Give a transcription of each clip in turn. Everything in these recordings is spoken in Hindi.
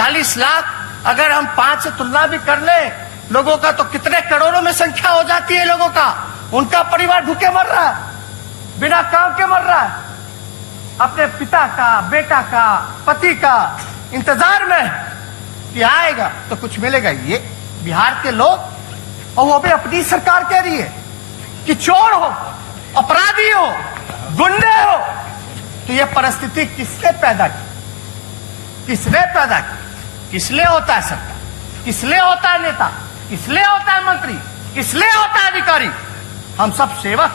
40 लाख अगर हम 5 से तुलना भी कर ले लोगों का, तो कितने करोड़ों में संख्या हो जाती है लोगों का। उनका परिवार भूखे मर रहा है, बिना काम के मर रहा है, अपने पिता का, बेटा का, पति का इंतजार में कि आएगा तो कुछ मिलेगा। ये बिहार के लोग, और वो भी अपनी सरकार कह रही है कि चोर हो, अपराधी हो, गुंडे हो। तो ये परिस्थिति किसने पैदा की? किसने पैदा की? किसलिए होता है सरकार? किसलिए होता है नेता? किसलिए होता है मंत्री? किसलिए होता है अधिकारी? हम सब सेवक,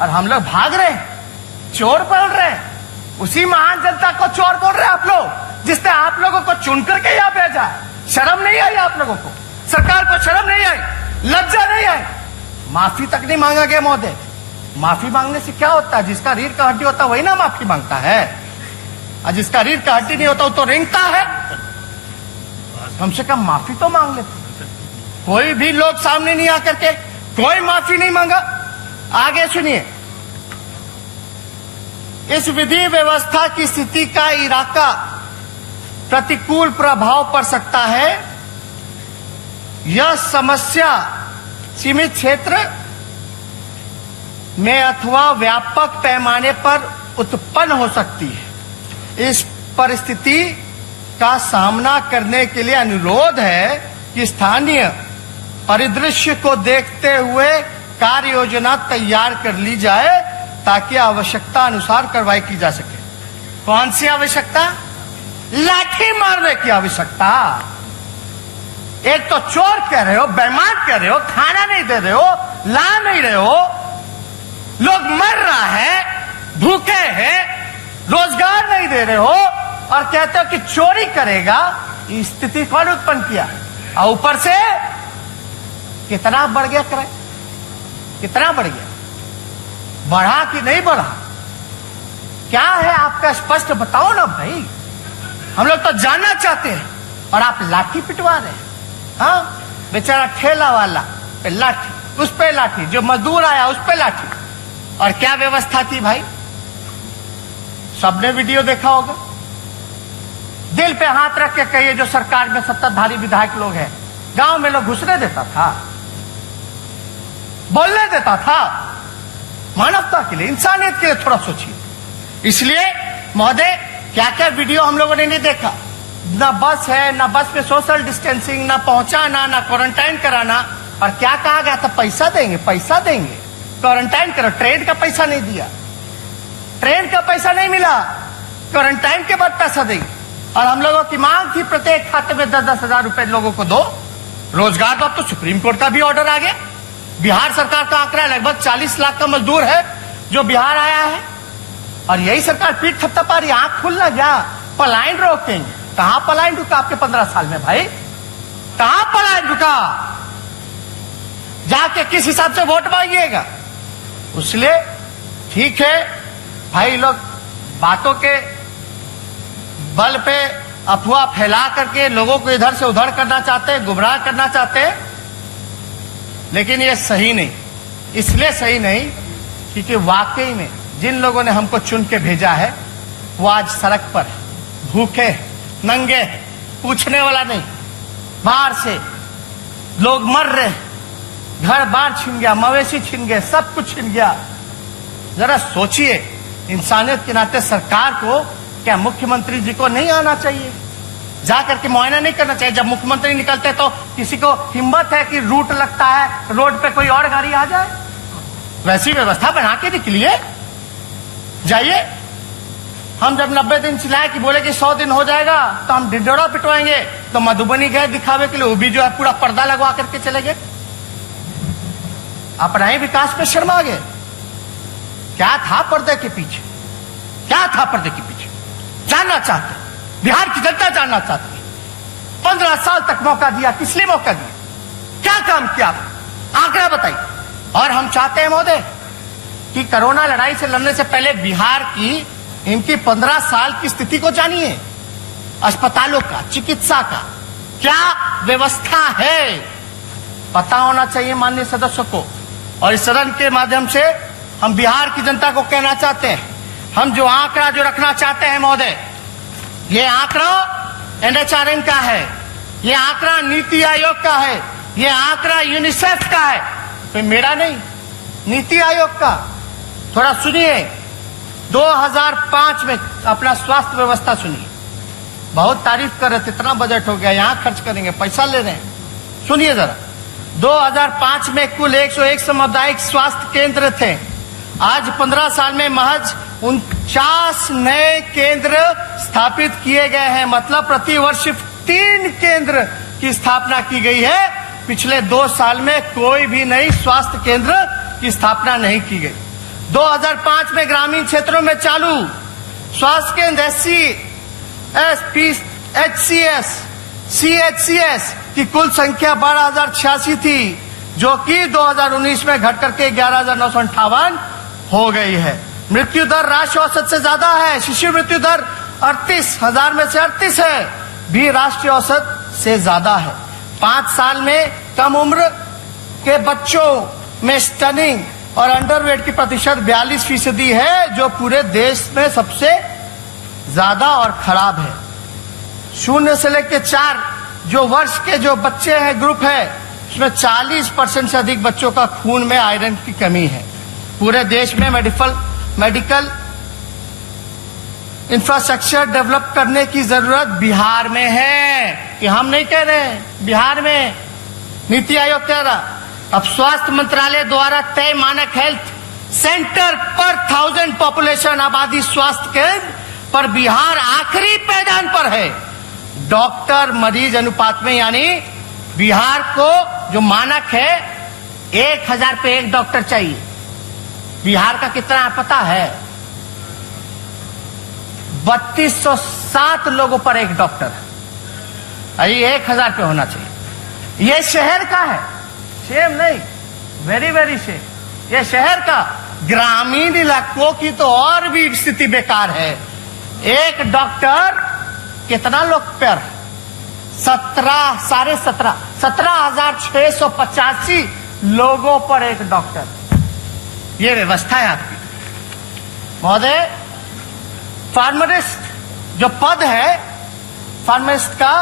और हम लोग भाग रहे हैं, चोर बोल रहे हैं। उसी महान जनता को चोर बोल रहे हैं आप लोग, जिसने आप लोगों को चुन करके यहां भेजा है। शर्म नहीं आई आप लोगों को? सरकार को शर्म नहीं आई? लज्जा नहीं आई? माफी तक नहीं मांगा गया महोदय। माफी मांगने से क्या होता है? जिसका रीढ़ का हड्डी होता है वही ना माफी मांगता है, और जिसका रीढ़ का हड्डी नहीं होता वो तो रेंगता है। कम से कम माफी तो मांग लेते। कोई भी लोग सामने नहीं आकर के कोई माफी नहीं मांगा। आगे सुनिए, इस विधि व्यवस्था की स्थिति का इराका प्रतिकूल प्रभाव पड़ सकता है। यह समस्या सीमित क्षेत्र में अथवा व्यापक पैमाने पर उत्पन्न हो सकती है। इस परिस्थिति का सामना करने के लिए अनुरोध है कि स्थानीय परिदृश्य को देखते हुए कार्य योजना तैयार कर ली जाए ताकि आवश्यकता अनुसार कार्रवाई की जा सके। कौन सी आवश्यकता? लाठी मारने की आवश्यकता। एक तो चोर कह रहे हो, बेईमान कह रहे हो, खाना नहीं दे रहे हो, ला नहीं रहे हो, लोग मर रहा है, भूखे हैं, रोजगार नहीं दे रहे हो, और कहते हो कि चोरी करेगा। ये स्थिति कौन उत्पन्न किया? और ऊपर से कितना बढ़ गया किराया? कितना बढ़ गया? बढ़ा कि नहीं बढ़ा? क्या है आपका? स्पष्ट बताओ ना भाई, हम लोग तो जानना चाहते हैं। और आप लाठी पिटवा रहे हैं। हाँ, बेचारा ठेला वाला पे लाठी, उस पे लाठी, जो मजदूर आया उस पे लाठी। और क्या व्यवस्था थी भाई? सबने वीडियो देखा होगा। दिल पे हाथ रख के कहिए, जो सरकार में सत्ताधारी विधायक लोग हैं, गांव में लोग घुसने देता था, बोलने देता था? मानवता के लिए, इंसानियत के लिए थोड़ा सोचिए। इसलिए महोदय, क्या क्या वीडियो हम लोगों ने नहीं देखा? ना बस है, ना बस में सोशल डिस्टेंसिंग, ना पहुंचाना, ना क्वारंटाइन कराना। और क्या कहा गया था? पैसा देंगे, पैसा देंगे, क्वारंटाइन करो। ट्रेन का पैसा नहीं दिया, ट्रेन का पैसा नहीं मिला, क्वारंटाइन के बाद पैसा देंगे। और हम लोगों की मांग थी प्रत्येक खाते में 10-10 हजार रुपए लोगों को दो। रोजगार तो अब तो सुप्रीम कोर्ट का भी ऑर्डर आ गया। बिहार सरकार का आंकड़ा लगभग 40 लाख का मजदूर है जो बिहार आया है, और यही सरकार पीठ थपथपा रही। आंख खुलना गया, पलायन रोकेंगे। कहां पलायन रुका आपके 15 साल में भाई? कहां पलायन रुका? जाके किस हिसाब से वोट मांगिएगा? इसलिए ठीक है भाई, लोग बातों के बल पे अफवाह फैला करके लोगों को इधर से उधर करना चाहते हैं, गुमराह करना चाहते हैं, लेकिन ये सही नहीं। इसलिए सही नहीं क्योंकि वाकई में जिन लोगों ने हमको चुन के भेजा है वो आज सड़क पर भूखे नंगे, पूछने वाला नहीं, बाहर से लोग मर रहे, घर बार छिन गया, मवेशी छिन गए, सब कुछ छिन गया। जरा सोचिए, इंसानियत के नाते सरकार को, क्या मुख्यमंत्री जी को नहीं आना चाहिए? जाकर के मुआयना नहीं करना चाहिए? जब मुख्यमंत्री निकलते तो किसी को हिम्मत है कि रूट लगता है, रोड पे कोई और गाड़ी आ जाए? वैसी व्यवस्था बना के निकलिए, जाइए। हम जब 90 दिन चिल्लाए कि बोले कि 100 दिन हो जाएगा तो हम ढिंढोरा पिटवाएंगे, तो मधुबनी गए दिखावे के लिए, वो भी जो है पूरा पर्दा लगवा करके चले गए। अपना ही विकास में शर्मा गए। क्या था पर्दे के पीछे? क्या था पर्दे के पीछे? जानना चाहते, बिहार की जनता जानना चाहती है। 15 साल तक मौका दिया, किस लिए मौका दिया? क्या काम किया? आंकड़ा बताइए। और हम चाहते हैं महोदय कि कोरोना लड़ाई से लड़ने से पहले बिहार की इनकी 15 साल की स्थिति को जानिए। अस्पतालों का, चिकित्सा का क्या व्यवस्था है, पता होना चाहिए माननीय सदस्यों को। और इस सदन के माध्यम से हम बिहार की जनता को कहना चाहते हैं, हम जो आंकड़ा जो रखना चाहते हैं महोदय, ये आंकड़ा NHRM का है, ये आंकड़ा नीति आयोग का है, ये आंकड़ा यूनिसेफ का है, तो मेरा नहीं, नीति आयोग का। थोड़ा सुनिए, 2005 में अपना स्वास्थ्य व्यवस्था सुनिए। बहुत तारीफ कर रहे थे, इतना बजट हो गया, यहां खर्च करेंगे, पैसा ले रहे हैं। सुनिए जरा, 2005 में कुल 101 सामुदायिक स्वास्थ्य केंद्र थे। आज 15 साल में महज 49 नए केंद्र स्थापित किए गए हैं। मतलब प्रति वर्ष 3 केंद्र की स्थापना की गई है। पिछले 2 साल में कोई भी नई स्वास्थ्य केंद्र की स्थापना नहीं की गई। 2005 में ग्रामीण क्षेत्रों में चालू स्वास्थ्य केंद्र HCS, CHCS की कुल संख्या 12,086 थी, जो कि 2019 में घट करके 11,958 हो गई है। मृत्यु दर राष्ट्रीय औसत से ज्यादा है। शिशु मृत्यु दर 38,000 में से 38 है, भी राष्ट्रीय औसत से ज्यादा है। 5 साल में कम उम्र के बच्चों में स्टनिंग और अंडरवेट की प्रतिशत 42% है, जो पूरे देश में सबसे ज्यादा और खराब है। 0 से लेकर 4 जो वर्ष के जो बच्चे हैं ग्रुप है, उसमें 40% से अधिक बच्चों का खून में आयरन की कमी है। पूरे देश में मेडिकल इंफ्रास्ट्रक्चर डेवलप करने की जरूरत बिहार में है, कि हम नहीं कह रहे हैं, बिहार में नीति आयोग कह रहा। अब स्वास्थ्य मंत्रालय द्वारा तय मानक हेल्थ सेंटर पर 1000 पॉपुलेशन आबादी स्वास्थ्य केंद्र पर बिहार आखिरी पैदान पर है। डॉक्टर मरीज अनुपात में, यानी बिहार को जो मानक है 1000 पे 1 डॉक्टर चाहिए। बिहार का कितना पता है? 3207 लोगों पर 1 डॉक्टर। ये 1000 पे होना चाहिए। ये शहर का है, सेम नहीं, वेरी वेरी सेम। ये शहर का। ग्रामीण इलाकों की तो और भी स्थिति बेकार है। 1 डॉक्टर कितना लोग पर? 17,685 लोगों पर 1 डॉक्टर। ये व्यवस्था है आपकी महोदय। फार्मासिस्ट जो पद है फार्मासिस्ट का,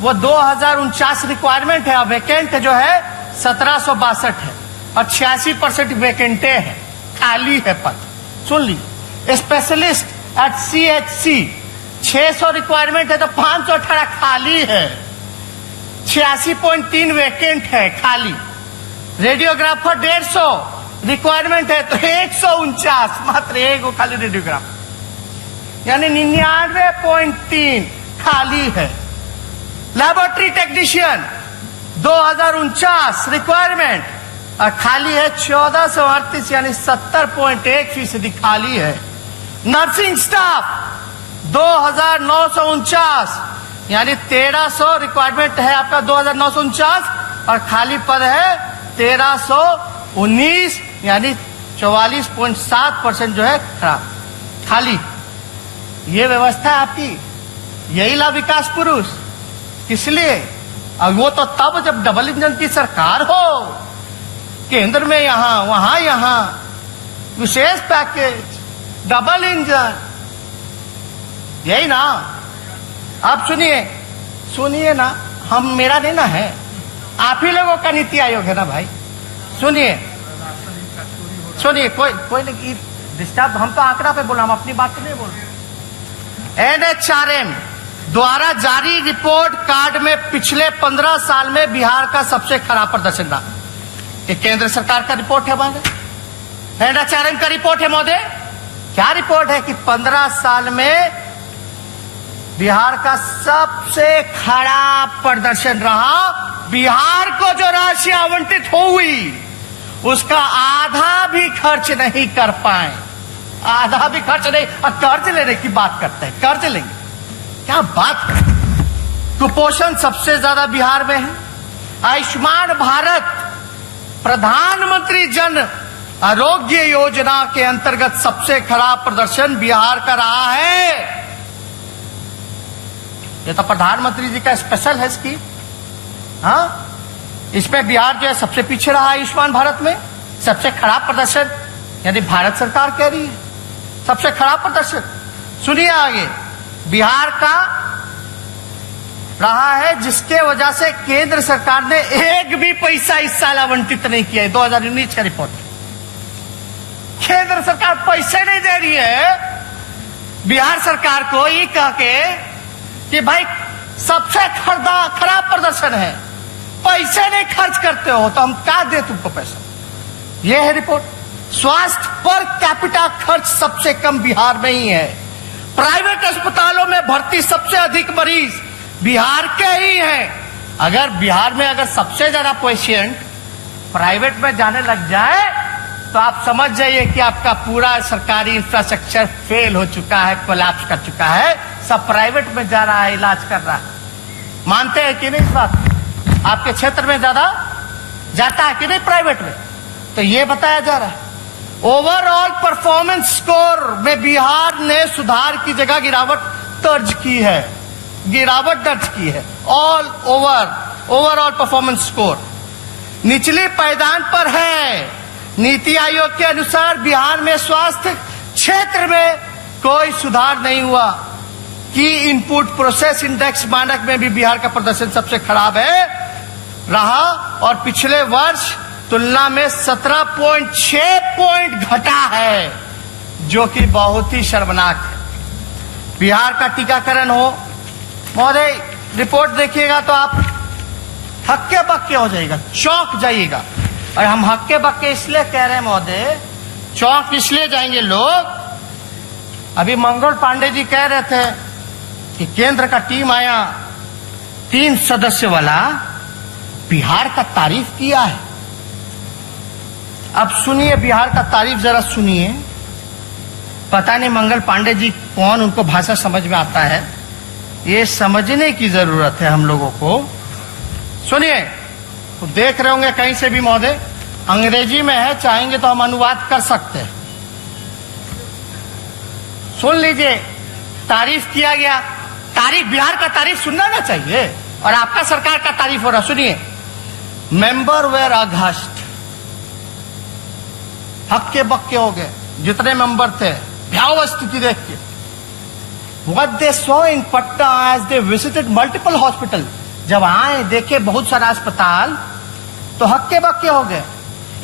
वो 2049 रिक्वायरमेंट है, और वैकेंट जो है 1762 है, और 86% वैकेंटे है, खाली है पद। सुन लीजिए, स्पेशलिस्ट एट CHC 600 रिक्वायरमेंट है, तो 518 खाली है, 86.3 वैकेंट है खाली। रेडियोग्राफर 150 रिक्वायरमेंट है, तो 149 मात्र 1 खाली रेडियोग्राफर, यानी 99.3 खाली है। लैबोरेटरी टेक्नीशियन 2049 रिक्वायरमेंट, और खाली है 1438, यानी 70.1% खाली है। नर्सिंग स्टाफ 2949, यानी 1300 रिक्वायरमेंट है आपका 2949, और खाली पद है 1319, यानी 44.7% जो है खराब खाली। ये व्यवस्था है आपकी। यही ला विकास पुरुष। किस लिए? और वो तो तब जब डबल इंजन की सरकार हो, केंद्र में यहां वहां यहां विशेष पैकेज, डबल इंजन, यही ना। आप सुनिए ना, हम मेरा नहीं ना है, आप ही लोगों का नीति आयोग है ना भाई। सुनिए कोई नहीं डिस्टर्ब, हम तो आंकड़ा पे बोला, हम अपनी बात तो नहीं बोल रहे। NHRM द्वारा जारी रिपोर्ट कार्ड में पिछले 15 साल में बिहार का सबसे खराब प्रदर्शन रहा। ये केंद्र सरकार का रिपोर्ट है महोदय, NHRM का रिपोर्ट है महोदय। क्या रिपोर्ट है कि 15 साल में बिहार का सबसे खराब प्रदर्शन रहा। बिहार को जो राशि आवंटित हुई, उसका आधा भी खर्च नहीं कर पाए, आधा भी खर्च नहीं। और कर्ज लेने की बात करते हैं, कर्ज लेंगे, क्या बात है। कुपोषण सबसे ज्यादा बिहार में है। आयुष्मान भारत प्रधानमंत्री जन आरोग्य योजना के अंतर्गत सबसे खराब प्रदर्शन बिहार का रहा है। ये तो प्रधानमंत्री जी का स्पेशल है स्कीम। हाँ, इसमें बिहार जो है सबसे पीछे रहा आयुष्मान भारत में। सबसे खराब प्रदर्शन, यानी भारत सरकार कह रही है सबसे खराब प्रदर्शन। सुनिए आगे, बिहार का रहा है, जिसके वजह से केंद्र सरकार ने एक भी पैसा इस साल आवंटित नहीं किया है। 2019 का रिपोर्ट, केंद्र सरकार पैसे नहीं दे रही है बिहार सरकार को, ये कह के कि भाई सबसे खराब प्रदर्शन है, पैसे नहीं खर्च करते हो तो हम क्या दे तुमको पैसा। यह है रिपोर्ट। स्वास्थ्य पर कैपिटा खर्च सबसे कम बिहार में ही है। प्राइवेट अस्पतालों में भर्ती सबसे अधिक मरीज बिहार के ही हैं। अगर बिहार में अगर सबसे ज्यादा पेशेंट प्राइवेट में जाने लग जाए तो आप समझ जाइए कि आपका पूरा सरकारी इंफ्रास्ट्रक्चर फेल हो चुका है, कोलैप्स कर चुका है। सब प्राइवेट में जा रहा है, इलाज कर रहा है। मानते हैं कि नहीं इस बात? आपके क्षेत्र में ज्यादा जाता है कि नहीं प्राइवेट में? तो ये बताया जा रहा है। ओवरऑल परफॉर्मेंस स्कोर में बिहार ने सुधार की जगह गिरावट दर्ज की है। ऑल ओवरऑल परफॉर्मेंस स्कोर निचले पायदान पर है। नीति आयोग के अनुसार बिहार में स्वास्थ्य क्षेत्र में कोई सुधार नहीं हुआ। की इनपुट प्रोसेस इंडेक्स मानक में भी बिहार का प्रदर्शन सबसे खराब रहा और पिछले वर्ष तुलना में 17.6 पॉइंट घटा है, जो कि बहुत ही शर्मनाक है। बिहार का टीकाकरण हो, महोदय रिपोर्ट देखिएगा तो आप हक्के बक्के हो जाएगा, चौंक जाइएगा। और हम हक्के बक्के इसलिए कह रहे हैं महोदय, चौंक इसलिए जाएंगे लोग। अभी मंगल पांडे जी कह रहे थे कि केंद्र का टीम आया 3 सदस्य वाला, बिहार का तारीफ किया है। अब सुनिए बिहार का तारीफ जरा सुनिए। पता नहीं मंगल पांडे जी कौन, उनको भाषा समझ में आता है, ये समझने की जरूरत है हम लोगों को। सुनिए, तो देख रहे होंगे कहीं से भी महोदय, अंग्रेजी में है, चाहेंगे तो हम अनुवाद कर सकते हैं। सुन लीजिए, तारीफ किया गया। तारीफ, बिहार का तारीफ सुनना ना चाहिए, और आपका सरकार का तारीफ हो रहा। सुनिए, मेंबर वेर अघस्ट, हक्के बक्के हो गए जितने मेंबर थे भयावह स्थिति देख के। What they saw in Patna as they visited multiple hospitals, जब आए देखे बहुत सारा अस्पताल तो हक्के बक्के हो गए।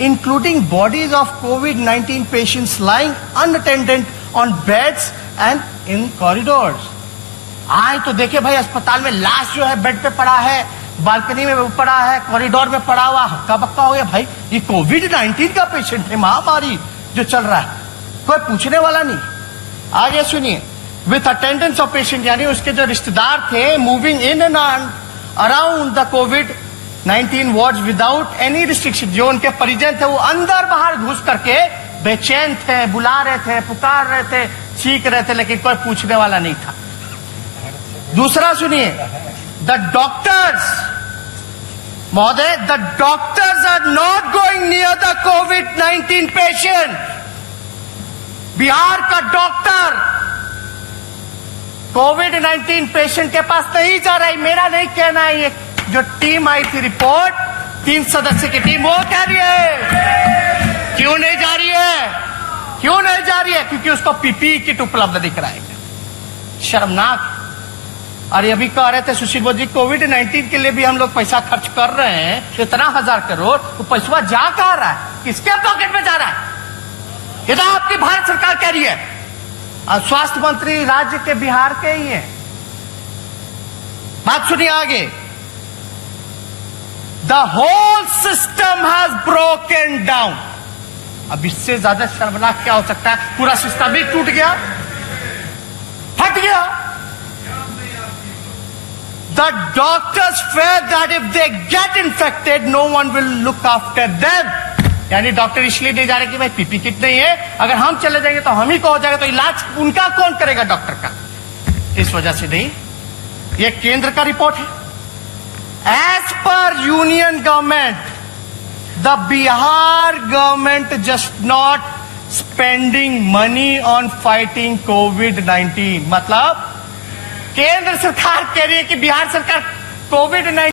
Including bodies of COVID-19 patients lying unattended on beds and in corridors. आए तो देखे भाई अस्पताल में लाश जो है बेड पे पड़ा है, बालकनी में पड़ा है, कॉरिडोर में पड़ा हुआ, हक्का बक्का हो गया। भाई ये COVID-19 का पेशेंट है, महामारी जो चल रहा है, कोई पूछने वाला नहीं। आगे सुनिए, विथ अटेंडेंस ऑफ पेशेंट, यानी उसके जो रिश्तेदार थे, moving in and around the COVID-19 wards without any restriction. जो उनके परिजन थे वो अंदर बाहर घुस करके बेचैन थे, बुला रहे थे, पुकार रहे थे, चीख रहे थे, लेकिन कोई पूछने वाला नहीं था। दूसरा सुनिए, द डॉक्टर्स, महोदय, the doctors are not going near the COVID-19 patient. Bihar का डॉक्टर COVID-19 पेशेंट के पास नहीं जा रहा है। मेरा नहीं कहना है, ये जो टीम आई थी रिपोर्ट, 3 सदस्य की टीम, वो कह रही है। क्यों नहीं जा रही है? क्यों नहीं जा रही है? क्योंकि उसको PPE किट उपलब्ध दिख रहा है। शर्मनाक। और ये भी कह रहे थे सुशील मोदी, COVID-19 के लिए भी हम लोग पैसा खर्च कर रहे हैं, इतना 1000 करोड़, तो पैसा जा कहां रहा है? किसके पॉकेट में जा रहा है? ये तो आपकी भारत सरकार कह रही है, और स्वास्थ्य मंत्री राज्य के बिहार के ही है। बात सुनिए आगे, the whole system has broken down. अब इससे ज्यादा शर्मनाक क्या हो सकता है? पूरा सिस्टम ही टूट गया, फट गया। The doctors fear that if they get infected, no one will look after them. यानी डॉक्टर इसलिए नहीं जा रहे कि भाई PPE किट नहीं है, अगर हम चले जाएंगे तो हम ही को हो जाएगा, तो इलाज उनका कौन करेगा डॉक्टर का? इस वजह से नहीं। ये केंद्र का रिपोर्ट है। As per union government, the Bihar government just not spending money on fighting COVID-19। मतलब केंद्र सरकार कह रही है कि बिहार सरकार COVID-19